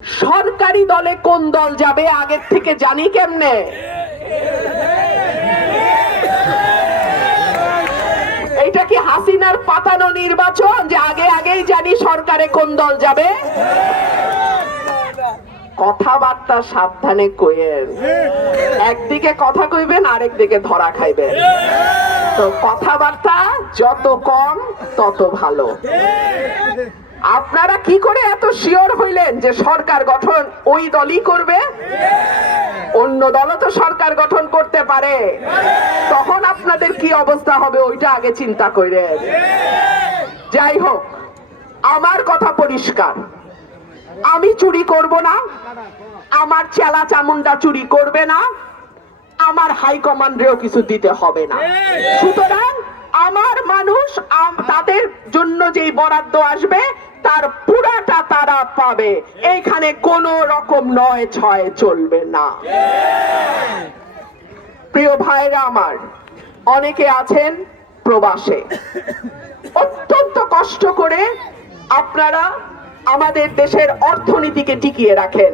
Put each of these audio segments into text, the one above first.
সরকারি দলে কোন দল যাবে আগের থেকে জানি কেমনে? এইটা কি হাসিনার পাতানো নির্বাচন যে আগে আগেই জানি সরকারে কোন দল যাবে? কথাবার্তা সাবধানে কইেন, একদিকে কথা কইবেন আরেক দিকে ধরা খাইবেন। তো কথাবার্তা যত কম তত ভালো। আপনারা কি করে এত শিওর হইলেন যে সরকার গঠন ওই দলই করবে? অন্য দলও তো সরকার গঠন করতে পারে, তখন আপনাদের কি অবস্থা হবে ওইটা আগে চিন্তা করেন। যাই হোক, আমার কথা পরিষ্কার, আমি চুরি করব না, আমার চেলা চামুন্ডা চুরি করবে না, আমার হাইকমান্ডেও কিছু দিতে হবে না। সুতরাং আমার মানুষ তাদের জন্য যেই বরাদ্দ আসবে তার পুরাটা তারা পাবে, এইখানে কোন রকম নয় ছয় চলবে না। প্রিয় ভাইরা আমার, অনেকে আছেন প্রবাসে, অত্যন্ত কষ্ট করে আপনারা আমাদের দেশের অর্থনীতিকে টিকিয়ে রাখেন,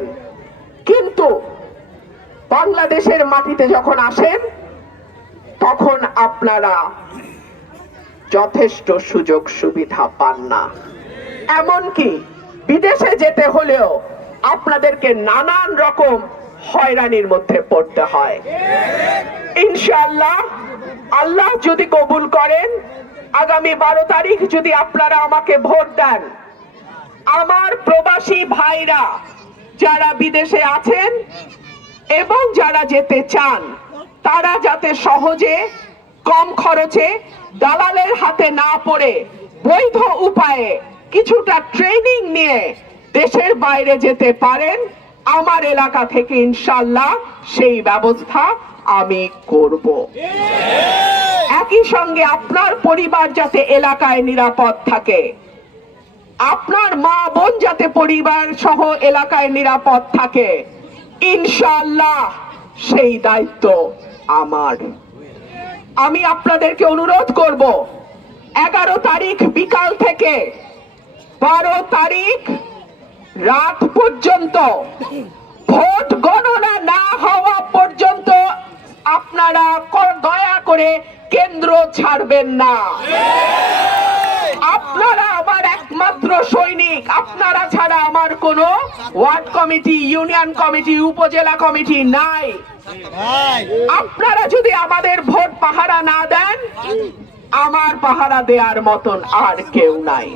কিন্তু বাংলাদেশের মাটিতে যখন আসেন তখন আপনারা যথেষ্ট সুযোগ সুবিধা পান না। এমনকি বিদেশে যেতে হলেও আপনাদেরকে নানান রকম হয়রানির মধ্যে পড়তে হয়। ইনশাআল্লাহ, আল্লাহ যদি কবুল করেন, আগামী 12 তারিখ যদি আপনারা আমাকে ভোট দেন, আমার প্রবাসী ভাইরা যারা বিদেশে আছেন এবং যারা যেতে চান, তারা যাতে সহজে কম খরচে দালালের হাতে না পড়ে বৈধ উপায়ে কিছুটা ট্রেনিং নিয়ে দেশের বাইরে যেতে পারেন, আমার এলাকা থেকে ইনশাআল্লাহ সেই ব্যবস্থা আমি করব। একই সঙ্গে আপনার পরিবার যাতে এলাকায় নিরাপদ থাকে, আপনার মা বোন যাতে পরিবার সহ এলাকায় নিরাপদ থাকে, ইনশাআল্লাহ সেই দায়িত্ব আমার। আমি আপনাদেরকে অনুরোধ করব, 11 তারিখ বিকাল থেকে 12 তারিখ রাত পর্যন্ত, ভোট গণনা না হওয়া পর্যন্ত আপনারা দয়া করে কেন্দ্র ছাড়বেন না। আপনারা আমার একমাত্র সৈনিক, আপনারা ছাড়া আমার কোনো ওয়ার্ড কমিটি, ইউনিয়ন কমিটি, উপজেলা কমিটি নাই। আপনারা যদি আমাদের ভোট পাহারা না দেন, আমার পাহারা দেওয়ার মতন আর কেউ নাই।